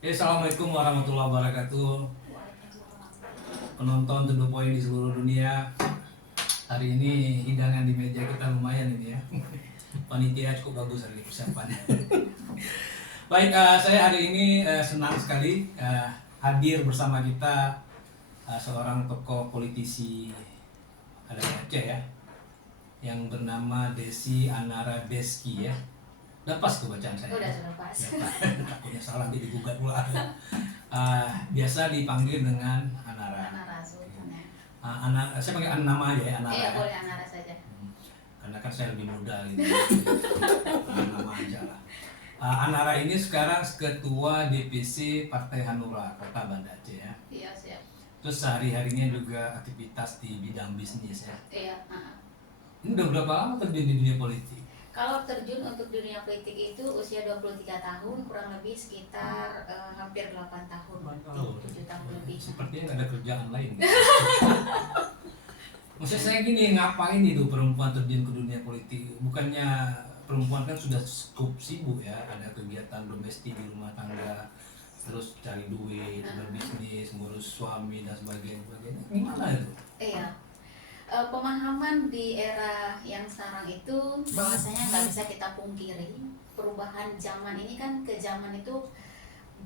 Assalamualaikum warahmatullahi wabarakatuh. Penonton To The Point di seluruh dunia. Hari ini hidangan di meja kita lumayan ini ya. Panitia cukup bagus hari ini persiapannya. Baik, saya hari ini senang sekali hadir bersama kita seorang tokoh politisi ada di Aceh ya, yang bernama Desi Anara Deski ya. Udah pas tuh bacaan saya? Sudah pas. Ya, Pak. Takutnya salah nanti digugat pula. Biasa dipanggil dengan Anara. Anara Sultan ya. Saya panggil nama aja ya, Anara. Iya, Ya. boleh Anara saja. Karena kan saya lebih muda gitu. Nama aja lah. Anara ini sekarang ketua DPC Partai Hanura Kota Banda Aceh ya. Iya, siap. Terus sehari-harinya juga aktivitas di bidang bisnis ya. Iya, Ini udah berapa lama terjun di dunia politik? Kalau terjun untuk dunia politik itu usia 23 tahun, kurang lebih sekitar hampir 8 tahun. 7 tahun lebih. Sepertinya nggak ada kerjaan lain. Maksud saya gini, ngapain itu perempuan terjun ke dunia politik? Bukannya perempuan kan sudah cukup sibuk ya, ada kegiatan domestik di rumah tangga, terus cari duit, berbisnis, ngurus suami dan sebagainya. Gimana itu? Iya. Pemahaman di era yang sekarang itu bahwasanya nggak bisa kita pungkiri perubahan zaman ini kan, ke zaman itu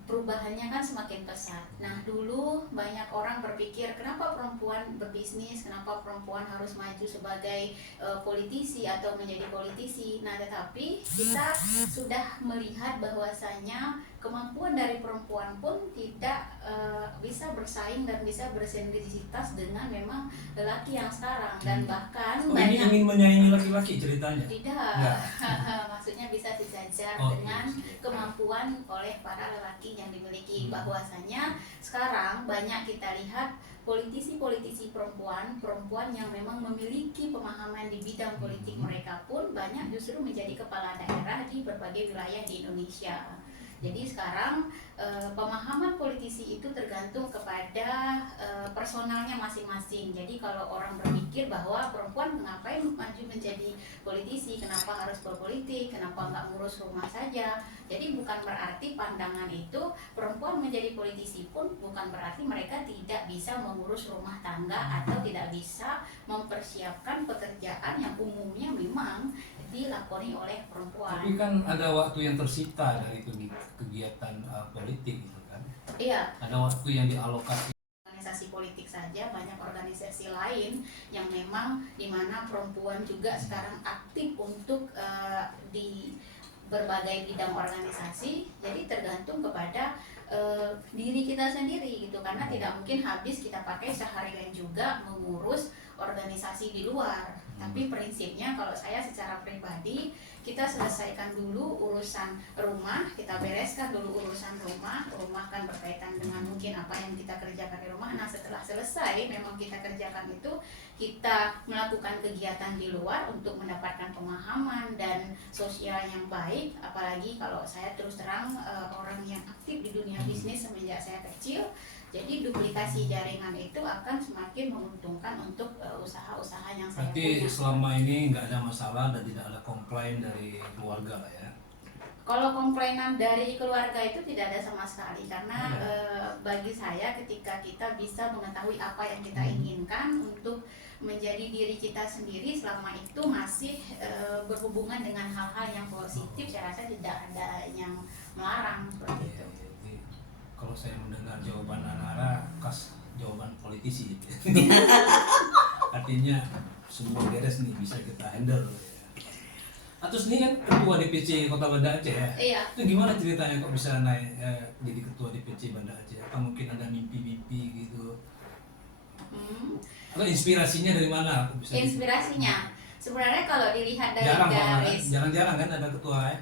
perubahannya kan semakin pesat. Nah, dulu banyak orang berpikir kenapa perempuan berbisnis, kenapa perempuan harus maju sebagai politisi atau menjadi politisi. Nah, tetapi kita sudah melihat bahwasanya kemampuan dari perempuan pun tidak bisa bersaing dan bisa bersinergitas dengan memang lelaki yang sekarang, dan bahkan ini banyak ingin menyaingi laki-laki ceritanya? tidak. Ya. Maksudnya bisa dijajar Oh, dengan iya. kemampuan oleh para lelaki yang dimiliki. Bahwasanya sekarang banyak kita lihat politisi-politisi perempuan yang memang memiliki pemahaman di bidang politik, mereka pun banyak justru menjadi kepala daerah di berbagai wilayah di Indonesia. Jadi sekarang pemahaman politisi itu tergantung kepada personalnya masing-masing. Jadi kalau orang berpikir bahwa perempuan ngapain maju menjadi politisi, kenapa harus berpolitik, kenapa nggak ngurus rumah saja. Jadi bukan berarti pandangan itu perempuan menjadi politisi pun bukan berarti mereka tidak bisa mengurus rumah tangga atau tidak bisa mempersiapkan pekerjaan yang umumnya memang dilakoni oleh perempuan. Tapi kan ada waktu yang tersita dari kegiatan politik gitu kan. Iya. Ada waktu yang dialokasi. Organisasi politik saja, banyak organisasi lain yang memang dimana perempuan juga sekarang aktif untuk di berbagai bidang organisasi. Jadi tergantung kepada diri kita sendiri gitu, karena tidak mungkin habis kita pakai seharian juga mengurus organisasi di luar. Tapi prinsipnya kalau saya secara pribadi, kita selesaikan dulu urusan rumah, kita bereskan dulu urusan rumah kan berkaitan dengan mungkin apa yang kita kerjakan di rumah. Nah, setelah selesai memang kita kerjakan itu, kita melakukan kegiatan di luar untuk mendapatkan pemahaman dan sosial yang baik. Apalagi kalau saya terus terang orang yang aktif di dunia bisnis semenjak saya kecil, jadi duplikasi jaringan itu akan semakin menguntungkan untuk usaha-usaha yang saya Berarti punya. selama ini nggak ada masalah dan tidak ada komplain dari keluarga lah ya? Kalau komplainan dari keluarga itu tidak ada sama sekali, karena bagi saya ketika kita bisa mengetahui apa yang kita inginkan untuk menjadi diri kita sendiri, selama itu masih berhubungan dengan hal-hal yang positif, saya rasa tidak ada yang melarang seperti itu. Jadi, kalau saya mendengar jawaban Anara, khas jawaban politisi gitu. Artinya semua beres nih, bisa kita handle. Atau ini kan ketua DPC Kota Banda Aceh ya? Iya. Itu gimana ceritanya kok bisa naik jadi ketua DPC Banda Aceh? Atau mungkin ada mimpi-mimpi gitu? Atau inspirasinya dari mana? Bisa Inspirasinya sebenarnya kalau dilihat dari jarang-jarang kan ada ketua ya?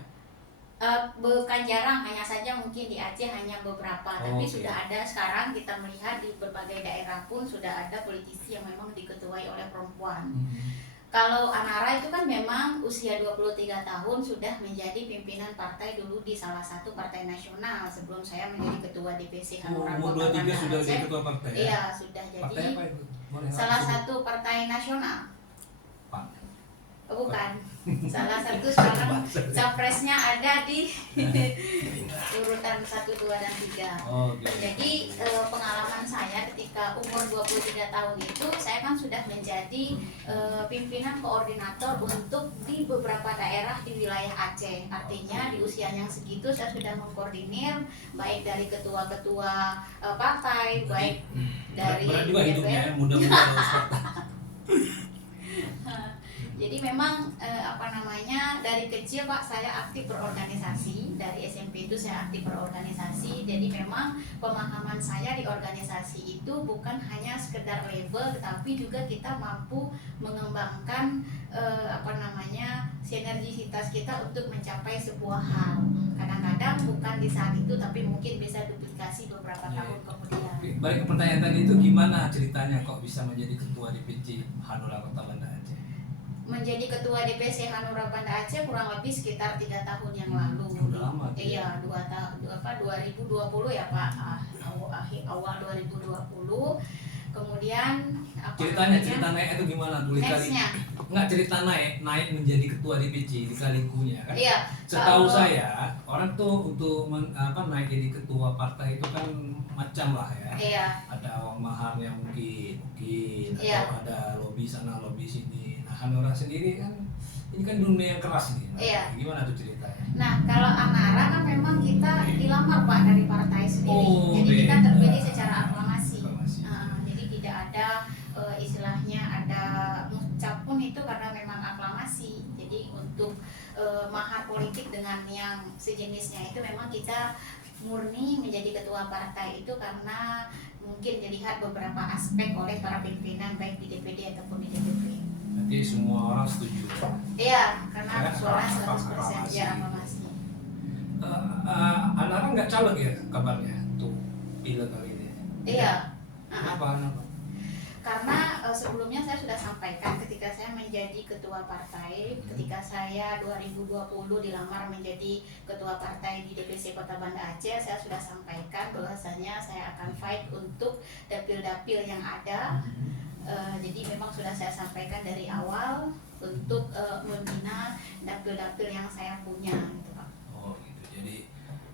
Bukan jarang, hanya saja mungkin di Aceh hanya beberapa, tapi Okay. sudah ada sekarang. Kita melihat di berbagai daerah pun sudah ada politisi yang memang diketuai oleh perempuan. Kalau Anara itu kan memang usia 23 tahun sudah menjadi pimpinan partai dulu di salah satu partai nasional sebelum saya menjadi ketua DPC Hanura Kota 23 Banda sudah Aceh. jadi ketua partai ya? Iya, sudah jadi. Partai apa itu? Salah satu partai nasional. PAN. Oh bukan, salah satu sekarang capresnya ada di urutan 1, 2, dan 3. Oke. Jadi pengalaman saya ketika umur 23 tahun itu, saya kan sudah menjadi pimpinan koordinator untuk di beberapa daerah di wilayah Aceh. Artinya di usia yang segitu saya sudah mengkoordinir baik dari ketua-ketua partai, baik dari berat juga hidupnya ya, DPR. muda-muda harus Jadi memang dari kecil Pak saya aktif berorganisasi, dari SMP itu saya aktif berorganisasi. Jadi memang pemahaman saya di organisasi itu bukan hanya sekedar label, tetapi juga kita mampu mengembangkan sinergisitas kita untuk mencapai sebuah hal. Kadang-kadang bukan di saat itu, tapi mungkin bisa duplikasi beberapa tahun kemudian. Oke, balik ke pertanyaan tadi itu, gimana ceritanya kok bisa menjadi ketua DPC Hanura Kota Banda Aceh? Menjadi ketua DPC Hanura Banda Aceh kurang lebih sekitar 3 tahun yang lalu. Udah lama. Iya, 2020 ya Pak, awal 2020. Kemudian Cerita naik itu gimana tuh kali? nextnya? Enggak, cerita naik menjadi ketua DPC di kalikunya kan. Iya. Setahu saya orang tuh untuk naik jadi ketua partai itu kan macam lah ya. Iya. Ada uang maharnya mungkin Iya. atau ada lobby sana lobby sini. Nah, Hanura sendiri kan ini kan dunia yang keras nih. Iya. Gimana tuh ceritanya? Nah, kalau Anara kan memang kita dilamar Pak dari partai sendiri. Oh, jadi kita beda. terpilih secara aklamasi. Aklamasi. Jadi tidak ada istilahnya ada mucap pun itu karena memang aklamasi. Jadi untuk mahar politik dengan yang sejenisnya itu memang kita murni menjadi ketua partai itu karena mungkin dilihat beberapa aspek oleh para pimpinan baik di DPD ataupun di DPP. Nanti semua orang setuju. Iya, karena Ya, suara aklamasi. 100% ya aklamasi. Anara nggak caleg ya kabarnya tuh pilek kali ini. Iya. Kenapa? Karena sebelumnya saya sudah sampaikan ketika saya menjadi ketua partai, ketika saya 2020 dilamar menjadi ketua partai di DPC Kota Banda Aceh, saya sudah sampaikan bahwasanya saya akan fight untuk dapil-dapil yang ada. Jadi memang sudah saya sampaikan dari awal untuk membina dapil-dapil yang saya punya gitu Pak. Oh gitu. Jadi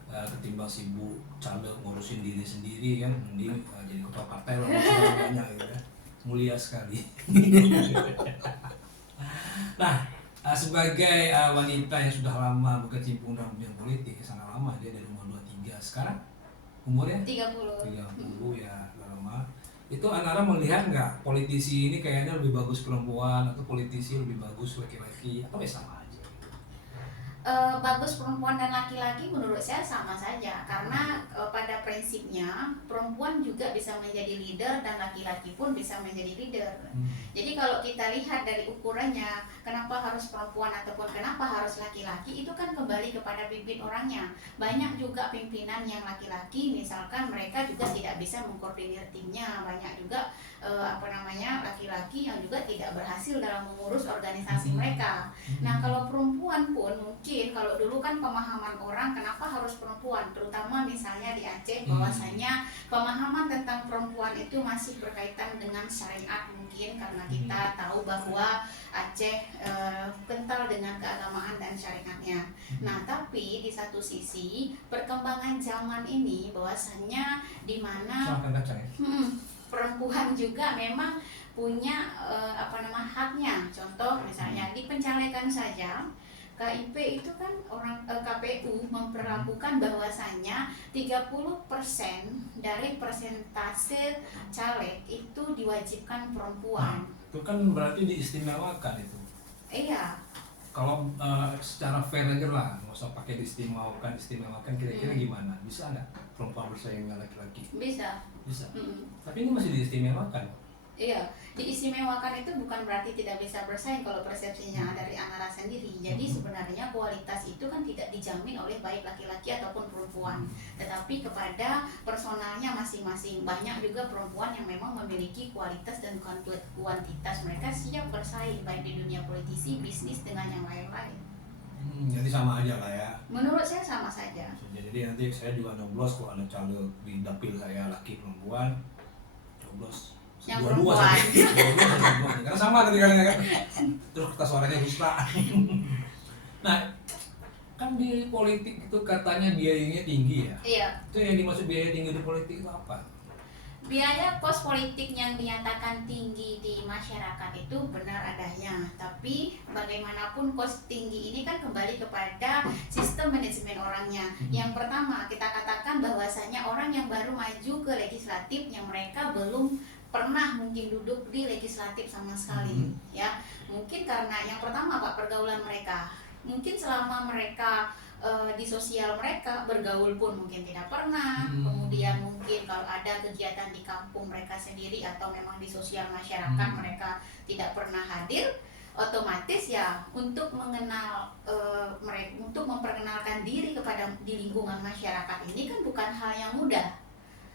ketimbang sibuk caleg ngurusin diri sendiri kan, mending jadi ketua partai lah, masalah banyak gitu ya. Mulia sekali. Nah, sebagai wanita yang sudah lama berkecimpung dalam dunia politik, sangat lama dia dari umur 23. Sekarang umurnya 30. 30 ya, sudah lama. Itu Anara melihat nggak politisi ini kayaknya lebih bagus perempuan atau politisi lebih bagus laki-laki atau sama aja? Bagus perempuan dan laki-laki menurut saya sama saja karena pada prinsipnya perempuan juga bisa menjadi leader dan laki-laki pun bisa menjadi leader. Jadi kalau kita lihat dari ukurannya kenapa harus perempuan ataupun kenapa harus laki-laki, itu kan kembali kepada pimpin orangnya. Banyak juga pimpinan yang laki-laki misalkan mereka juga tidak bisa mengkoordinir timnya, banyak juga laki-laki yang juga tidak berhasil dalam mengurus organisasi mereka. Nah kalau perempuan pun mungkin kalau dulu kan pemahaman orang kenapa harus perempuan, terutama misalnya di Aceh bahwasanya pemahaman tentang perempuan itu masih berkaitan dengan syariat mungkin karena kita tahu bahwa Aceh kental dengan keagamaan dan syariatnya. Nah tapi di satu sisi perkembangan zaman ini bahwasanya di mana perempuan juga memang punya haknya. Contoh misalnya di pencalekan saja KIP itu kan KPU memperlakukan bahwasannya 30% dari persentase caleg itu diwajibkan perempuan. Itu kan berarti diistimewakan itu. Iya. Kalau secara fair aja lah, nggak usah pakai diistimewakan kira-kira gimana? Bisa nggak perempuan bersaing dengan laki-laki? Bisa. Tapi ini masih diistimewakan. Iya, diistimewakan itu bukan berarti tidak bisa bersaing kalau persepsinya dari Anara sendiri. Jadi sebenarnya kualitas itu kan tidak dijamin oleh baik laki-laki ataupun perempuan, tetapi kepada personalnya masing-masing. Banyak juga perempuan yang memang memiliki kualitas dan kuantitas, mereka siap bersaing baik di dunia politisi, bisnis dengan yang lain-lain. Jadi sama aja lah ya. Menurut saya sama saja. Jadi nanti saya juga nyoblos kalau ada caleg di dapil saya laki perempuan, coblos Yang dua-dua perempuan. saja. Karena sama ketika kan. Terus kertas suaranya rusak. Nah, kan di politik itu katanya biayanya tinggi ya. Iya. Itu yang dimaksud biaya tinggi di politik itu apa? Biaya kos politik yang dinyatakan tinggi di masyarakat itu benar adanya, tapi bagaimanapun kos tinggi ini kan kembali kepada sistem manajemen orangnya. Yang pertama kita katakan bahwasanya orang yang baru maju ke legislatif yang mereka belum pernah mungkin duduk di legislatif sama sekali, ya mungkin karena yang pertama Pak, pergaulan mereka, mungkin selama mereka di sosial mereka bergaul pun mungkin tidak pernah. Kemudian mungkin kalau ada kegiatan di kampung mereka sendiri atau memang di sosial masyarakat mereka tidak pernah hadir, otomatis ya untuk mengenal mereka, untuk memperkenalkan diri kepada di lingkungan masyarakat ini kan bukan hal yang mudah.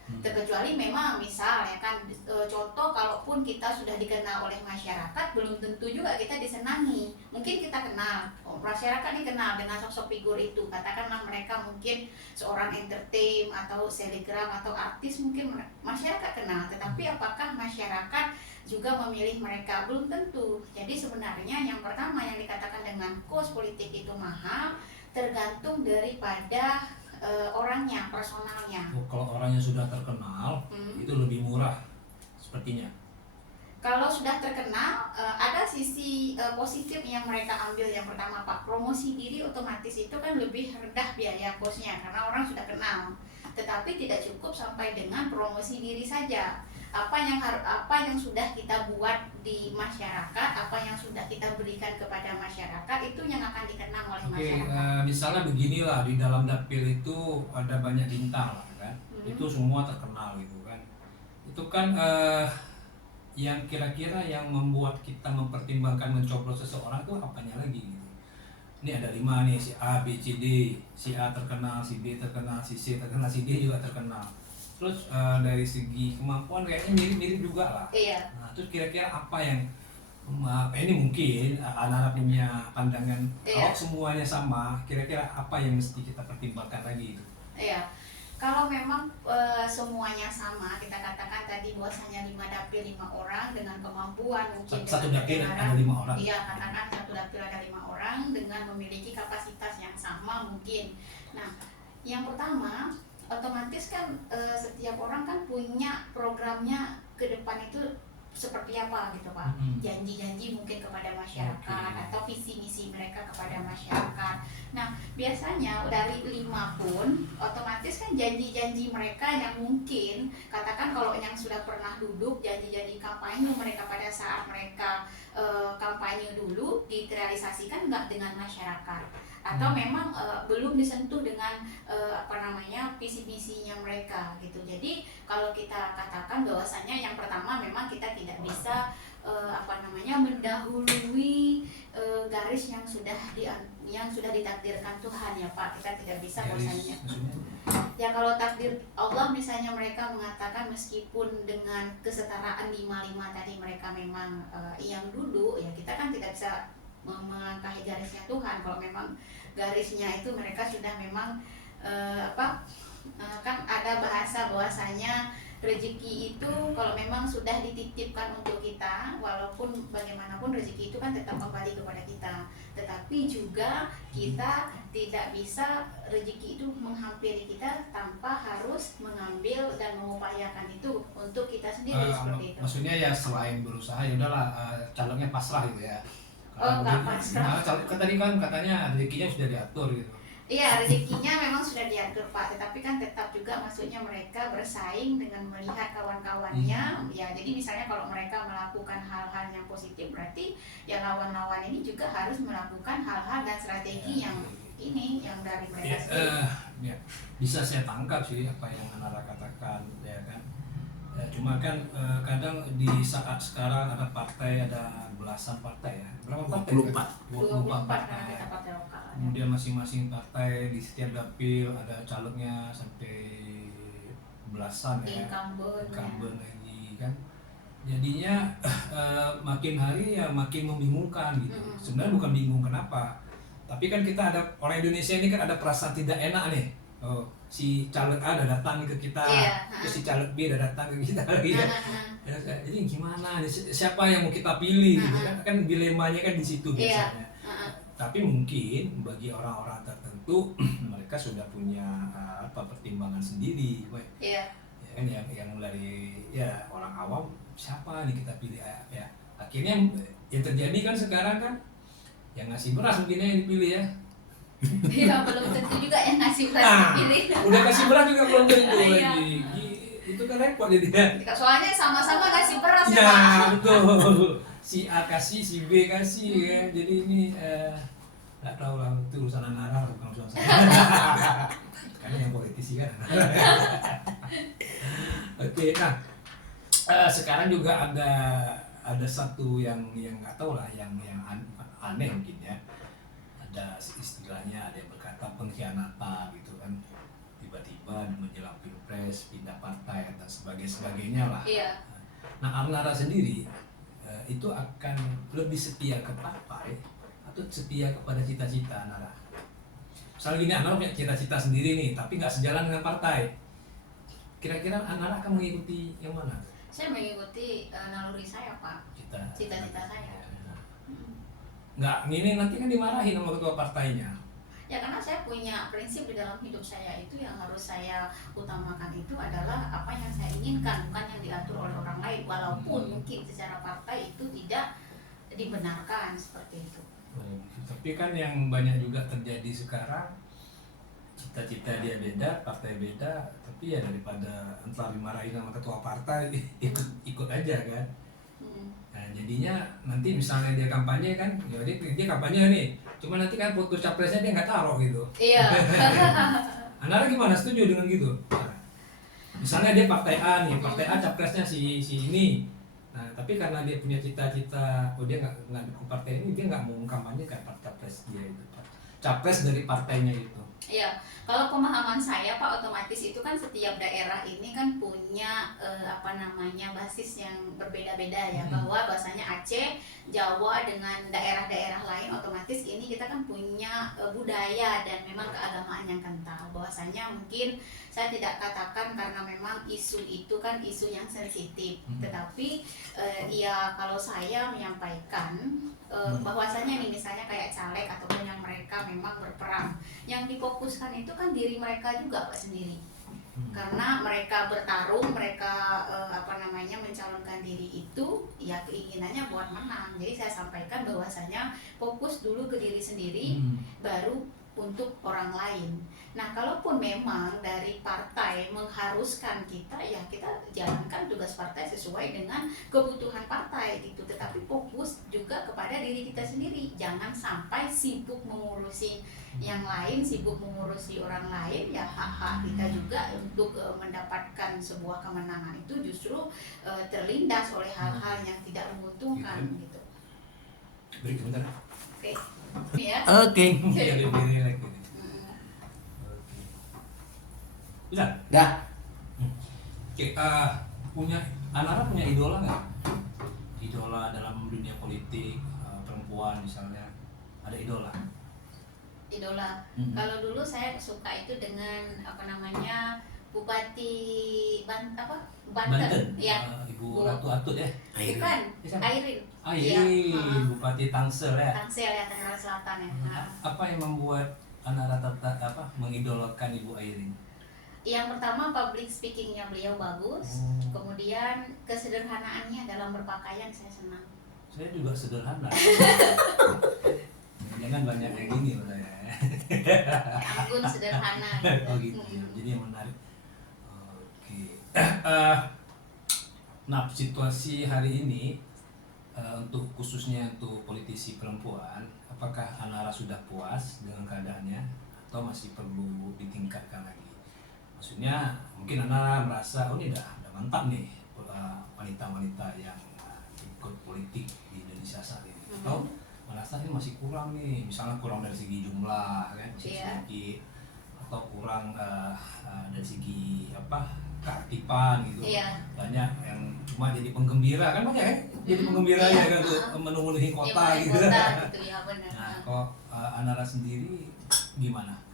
Terkecuali memang misalnya kan contoh, kalaupun kita sudah dikenal oleh masyarakat belum tentu juga kita disenangi. Mungkin kita kenal, masyarakat dikenal dengan sosok figur itu, katakanlah mereka mungkin seorang entertain atau selegram atau artis, mungkin masyarakat kenal, tetapi apakah masyarakat juga memilih mereka? Belum tentu. Jadi sebenarnya yang pertama yang dikatakan dengan kos politik itu mahal tergantung daripada orangnya, personalnya. Kalau orangnya sudah terkenal, itu lebih murah sepertinya. Kalau sudah terkenal, ada sisi positif yang mereka ambil. Yang pertama Pak, promosi diri otomatis itu kan lebih rendah biaya kosnya karena orang sudah kenal. Tetapi tidak cukup sampai dengan promosi diri saja. Apa yang sudah kita buat di masyarakat, apa yang sudah kita berikan kepada masyarakat, itu yang akan dikenang oleh masyarakat. Misalnya beginilah, di dalam dapil itu ada banyak bintang lah kan, itu semua terkenal gitu kan. Itu kan yang kira-kira yang membuat kita mempertimbangkan mencoblos seseorang itu apanya lagi gitu. Ini ada 5 nih, si A, B, C, D. Si A terkenal, si B terkenal, si C terkenal, si D juga terkenal. Terus dari segi kemampuan kayaknya mirip-mirip juga lah. Iya. Nah, terus kira-kira apa yang ini mungkin anak-anak punya pandangan, kalau semuanya sama, kira-kira apa yang mesti kita pertimbangkan lagi itu? Iya. Kalau memang semuanya sama, kita katakan tadi bahwasanya 5 dapil 5 orang dengan kemampuan mungkin Satu dengan dapil ketenaran, ada 5 orang. Iya, katakan satu dapil ada 5 orang dengan memiliki kapasitas yang sama mungkin. Nah, yang pertama otomatis kan setiap orang kan punya programnya ke depan itu seperti apa gitu Pak. Janji-janji mungkin kepada masyarakat atau visi misi mereka kepada masyarakat. Nah, biasanya dari 5 pun otomatis kan janji-janji mereka yang mungkin katakan kalau yang sudah pernah duduk, janji-janji kampanye mereka pada saat mereka kampanye dulu direalisasikan nggak dengan masyarakat, atau memang belum disentuh dengan visi misinya mereka gitu. Jadi kalau kita katakan bahwasanya yang pertama memang kita tidak bisa mendahului garis yang sudah ditakdirkan Tuhan ya Pak. Kita tidak bisa bahwasanya ya kalau takdir Allah misalnya mereka mengatakan meskipun dengan kesetaraan 5-5 tadi mereka memang yang duduk, ya kita kan tidak bisa melangkahi garisnya Tuhan. Kalau memang garisnya itu mereka sudah memang kan ada bahasa bahwasanya rezeki itu kalau memang sudah dititipkan untuk kita, walaupun bagaimanapun rezeki itu kan tetap kembali kepada kita, tetapi juga kita tidak bisa rezeki itu menghampiri kita tanpa harus mengambil dan mengupayakan itu untuk kita sendiri seperti itu. Maksudnya ya selain berusaha ya udahlah calonnya pasrah gitu ya. Enggak pasrah. Tadi kan katanya rezekinya sudah diatur gitu. Iya, rezekinya memang sudah diatur Pak, tetapi kan tetap juga maksudnya mereka bersaing dengan melihat kawan-kawannya. Ya, jadi misalnya kalau mereka melakukan hal-hal yang positif, berarti ya lawan-lawan ini juga harus melakukan hal-hal dan strategi yang dari mereka sendiri. Bisa saya tangkap sih apa yang Anara katakan, ya kan. Cuma kan kadang di saat sekarang ada partai, ada belasan partai ya. Berapa partai? 24 karena kita partai lokal. Kemudian masing-masing partai di setiap dapil ada calonnya sampai belasan ya. Incumbent lagi kan. Jadinya makin hari ya makin membingungkan gitu. Sebenarnya bukan bingung kenapa. Tapi kan kita ada orang Indonesia ini kan ada perasaan tidak enak nih. oh si caleg A udah datang ke kita, Iya, terus si caleg B udah datang ke kita lagi ya. Heeh. Ya, jadi gimana nih, siapa yang mau kita pilih gitu kan, kan dilemanya kan di situ Iya, biasanya. heeh. Tapi mungkin bagi orang-orang tertentu mereka sudah punya pertimbangan sendiri, Boy. Iya, Ya kan, yang dari ya orang awam siapa nih kita pilih ya. Akhirnya yang terjadi kan sekarang kan yang ngasih beras mungkin yang dipilih ya. iya belum tentu juga yang ngasih beras Nah, dipilih. udah kasih beras juga belum tentu Iya. lagi. Itu kan repot jadi ya. Soalnya sama-sama ngasih beras ya, Ya Pak. betul. Si A kasih, si B kasih ya. Jadi ini nggak tahu lah, itu urusan Anara bukan urusan saya. Karena yang politisi kan. Oke, nah sekarang juga ada satu yang nggak tahu lah, yang aneh mungkin ya. Ada istilahnya, ada yang berkata pengkhianatan gitu kan, tiba-tiba menjelang pilpres pindah partai dan sebagainya lah. Iya. Nah, Arnara sendiri itu akan lebih setia ke partai atau setia kepada cita-cita Arnara? Misalnya gini, Arnara punya cita-cita sendiri nih, tapi nggak sejalan dengan partai. Kira-kira Arnara akan mengikuti yang mana? Saya mengikuti naluri saya, Pak. Cita-cita saya. Nggak, ini nanti kan dimarahin sama ketua partainya. Ya karena saya punya prinsip di dalam hidup saya, itu yang harus saya utamakan itu adalah apa yang saya inginkan, bukan yang diatur oleh orang lain, walaupun mungkin secara partai itu tidak dibenarkan seperti itu. Tapi kan yang banyak juga terjadi sekarang, cita-cita dia beda, partai beda, tapi ya daripada entar dimarahin sama ketua partai, ikut aja kan. Nah, jadinya nanti misalnya dia kampanye kan, jadi dia kampanye nih, cuma nanti kan foto capresnya dia nggak taruh gitu. Iya. Anara gimana, setuju dengan gitu? Nah, misalnya dia partai A nih, partai A capresnya si ini. Nah, tapi karena dia punya cita-cita, dia nggak dukung partai ini, dia nggak mau kampanye kan capres dia itu, capres dari partainya itu. Iya, kalau pemahaman saya Pak, otomatis itu kan setiap daerah ini kan punya basis yang berbeda-beda ya, bahwa bahasanya Aceh, Jawa dengan daerah-daerah lain, otomatis ini kita kan punya budaya dan memang keagamaan yang kental. Bahwasanya mungkin saya tidak katakan karena memang isu itu kan isu yang sensitif, tetapi ya kalau saya menyampaikan bahwasanya nih misalnya kayak caleg ataupun yang mereka memang berperang, yang difokuskan itu kan diri mereka juga Pak sendiri, karena mereka bertarung, mereka mencalonkan diri itu ya keinginannya buat menang. Jadi saya sampaikan bahwasanya fokus dulu ke diri sendiri, baru untuk orang lain. Nah, kalaupun memang dari partai mengharuskan kita, ya kita jalankan tugas partai sesuai dengan kebutuhan partai gitu. Tetapi fokus juga kepada diri kita sendiri. Jangan sampai sibuk mengurusi yang lain, sibuk mengurusi orang lain, ya hak-hak kita juga untuk mendapatkan sebuah kemenangan itu justru terlindas oleh hal-hal yang tidak menguntungkan gitu. Beri sebentar. Oke. Ya. Oke. Bisa? Dah. Oke, Anara punya idola nggak? Idola dalam dunia politik, perempuan misalnya, ada idola? Idola. Kalau dulu saya suka itu dengan Bupati Banten. Ya. Ibu Ratu Atut ya? Bukan, Airin. Airin, Bupati Tangsel ya? Tangsel ya, Tangerang Selatan ya. Apa yang membuat Anara mengidolakan Ibu Airin? Yang pertama public speakingnya beliau bagus, kemudian kesederhanaannya dalam berpakaian saya senang. Saya juga sederhana. Jangan banyak yang gini loh ya. Anggun sederhana. Gitu. Oh gitu. Jadi yang menarik. Oke. Nah, situasi hari ini untuk khususnya untuk politisi perempuan, apakah Anara sudah puas dengan keadaannya atau masih perlu ditingkatkan lagi? Maksudnya mungkin Anara merasa ini udah mantap nih wanita-wanita yang ikut politik di Indonesia saat ini. Atau merasa ini masih kurang nih, misalnya kurang dari segi jumlah kan, masih sedikit, atau kurang dari segi keaktifan gitu. Banyak yang cuma jadi penggembira kan, banyak kan jadi penggembira ya kan untuk memenuhi kota gitu. Kota gitu ya, benar. Nah, kok Anara sendiri gimana?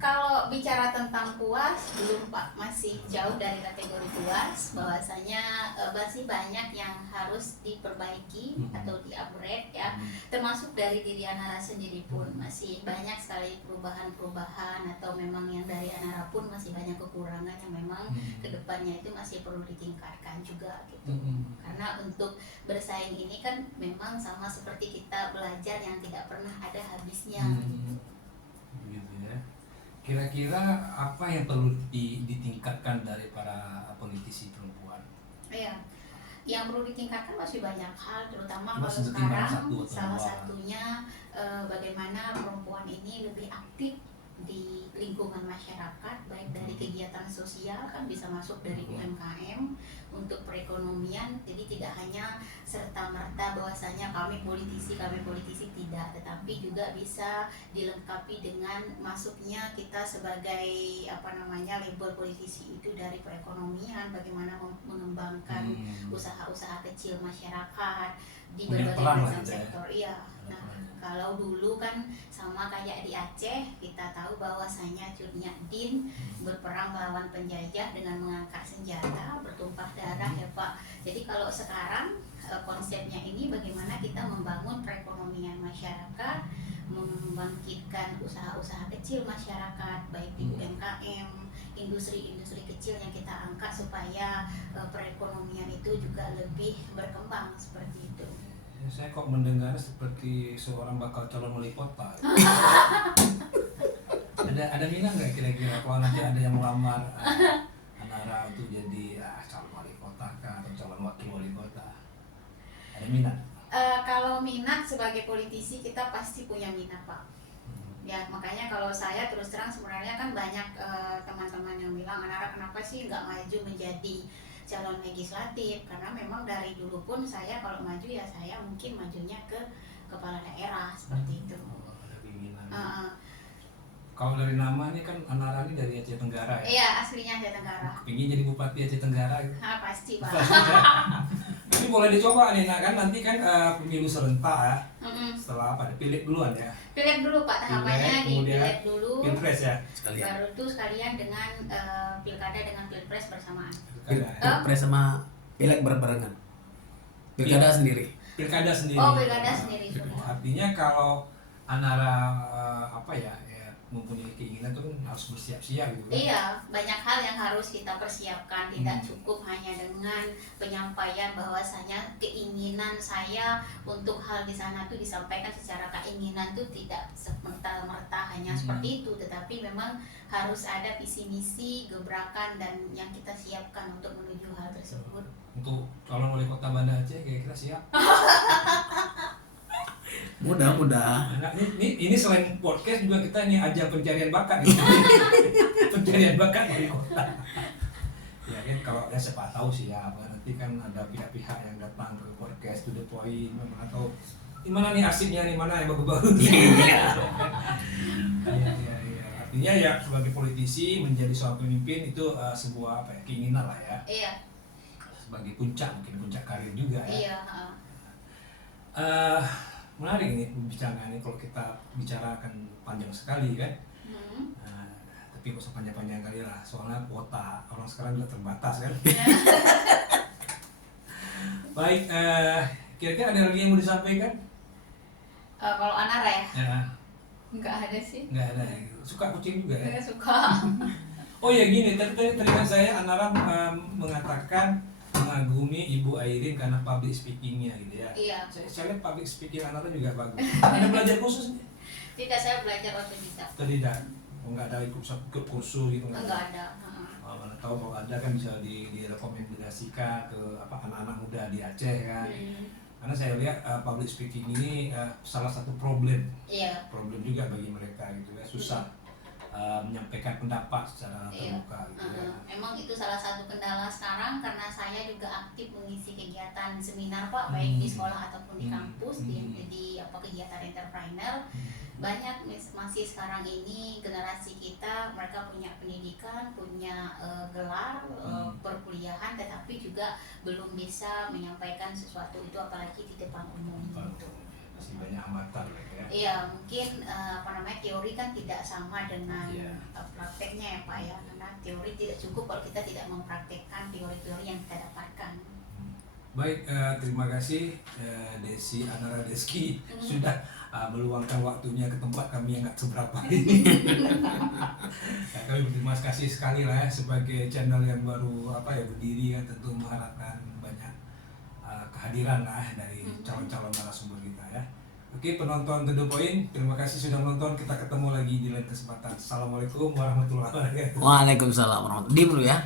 Kalau bicara tentang puas, belum Pak, masih jauh dari kategori puas. Bahwasanya masih banyak yang harus diperbaiki atau di-upgrade ya. Termasuk dari diri Anara sendiri pun masih banyak sekali perubahan-perubahan, atau memang yang dari Anara pun masih banyak kekurangan yang memang kedepannya itu masih perlu ditingkatkan juga gitu. Karena untuk bersaing ini kan memang sama seperti kita belajar yang tidak pernah ada habisnya. Gitu ya. Kira-kira apa yang perlu ditingkatkan dari para politisi perempuan? Iya, yang perlu ditingkatkan masih banyak hal, terutama Coba kalau sebutin sekarang satu atau salah dua. satunya bagaimana perempuan ini lebih aktif di lingkungan masyarakat, baik dari kegiatan sosial, kan bisa masuk dari UMKM untuk perekonomian. Jadi tidak hanya serta-merta bahwasanya kami politisi tidak, tetapi juga bisa dilengkapi dengan masuknya kita sebagai label politisi itu dari perekonomian, bagaimana mengembangkan usaha-usaha kecil masyarakat di Punya berbagai peran lah macam gitu ya. sektor. Iya. Nah, kalau dulu kan sama kayak di Aceh, kita tahu bahwasanya Cut Nyak Dien berperang melawan penjajah dengan mengangkat senjata, bertumpah darah ya Pak. Jadi kalau sekarang konsepnya ini bagaimana kita membangun perekonomian masyarakat, membangkitkan usaha-usaha kecil masyarakat, baik di UMKM, industri-industri kecil yang kita angkat supaya perekonomian itu juga lebih berkembang seperti itu. Saya kok mendengar seperti seorang bakal calon wali kota. ada minat nggak kira-kira kalau nanti ada yang melamar Anara untuk jadi calon wali kota kah, atau calon wakil wali kota? Ada minat? Kalau minat sebagai politisi kita pasti punya minat Pak. Ya makanya kalau saya terus terang sebenarnya kan banyak teman-teman yang bilang, Anara kenapa sih nggak maju menjadi calon legislatif, karena memang dari dulu pun saya kalau maju ya saya mungkin majunya ke kepala daerah seperti itu. Ada keinginan. Kalau dari nama ini kan Anara ini dari Aceh Tenggara ya? Iya, aslinya Aceh Tenggara. Pingin jadi bupati Aceh Tenggara gitu? Pasti Pak. Ini boleh dicoba nih, nah kan nanti kan pemilu serentak ya. Setelah apa? Pileg duluan ya? Pileg dulu Pak, tahapannya di pileg dulu. Pilpres ya? Baru itu sekalian dengan pilkada dengan pilpres bersamaan. Pilpres sama pileg berbarengan. Pilkada sendiri. Pilkada sendiri. Oh, pilkada sendiri. Artinya kalau Anara mempunyai keinginan itu kan harus bersiap-siap gitu kan? Iya, banyak hal yang harus kita persiapkan. Tidak cukup hanya dengan penyampaian bahwasanya keinginan saya untuk hal di sana itu disampaikan secara keinginan itu tidak semerta-merta hanya seperti itu, tetapi memang harus ada visi misi, gebrakan dan yang kita siapkan untuk menuju hal tersebut. Untuk calon wali kota Banda Aceh kira-kira siap? Mudah-mudah. Nah, ini selain podcast juga kita ini ajang pencarian bakat gitu. Pencarian bakat wali kota. Ya kan kalau ya siapa tahu sih ya, nanti kan ada pihak-pihak yang datang ke podcast to the point, atau di mana nih asiknya, nih mana yang bagus-bagus. Iya. Artinya ya sebagai politisi menjadi seorang pemimpin itu sebuah keinginan lah ya. Iya. Sebagai puncak, mungkin puncak karir juga ya. Iya. Menarik ini pembicaraan ini, kalau kita bicarakan panjang sekali kan. Tapi nggak usah panjang-panjang kali lah, soalnya kuota orang sekarang juga terbatas kan. Baik, kira-kira ada lagi yang mau disampaikan? Kalau Anara ya? Ya. Nggak ada sih. Nggak ada. Suka kucing juga ya? Nggak suka. Oh ya gini, tadi kan saya Anara mengatakan mengagumi Ibu Airin karena public speakingnya gitu ya. Iya. Saya lihat public speaking Anara juga bagus. Ada belajar khusus nih? Tidak, saya belajar otodidak. Tidak. Nggak ada ikut kursus gitu? Nggak ada. Mana tahu kalau ada kan bisa direkomendasikan ke anak-anak muda di Aceh kan. Karena saya lihat public speaking ini salah satu problem. Iya. Problem juga bagi mereka gitu ya, susah menyampaikan pendapat secara terbuka gitu ya. Emang itu salah satu kendala sekarang, karena saya juga aktif mengisi kegiatan seminar Pak, baik di sekolah ataupun di kampus, di kegiatan entrepreneur. Banyak masih sekarang ini generasi kita, mereka punya pendidikan, punya gelar perkuliahan, tetapi juga belum bisa menyampaikan sesuatu itu apalagi di depan umum gitu. masih banyak hambatan lah ya. Iya, mungkin teori kan tidak sama dengan Iya. prakteknya ya Pak ya, karena teori tidak cukup kalau kita tidak mempraktekkan teori-teori yang kita dapatkan. Baik, terima kasih Desi Anara Deski sudah meluangkan waktunya ke tempat kami yang nggak seberapa ini. Ya, kami berterima kasih sekali lah ya, sebagai channel yang baru berdiri ya, tentu mengharapkan banyak kehadiran lah dari calon-calon narasumber kita ya. Oke, penonton To The Point, terima kasih sudah menonton. Kita ketemu lagi di lain kesempatan. Assalamualaikum warahmatullahi wabarakatuh. Waalaikumsalam warahmatullahi wabarakatuh. Diem dulu ya.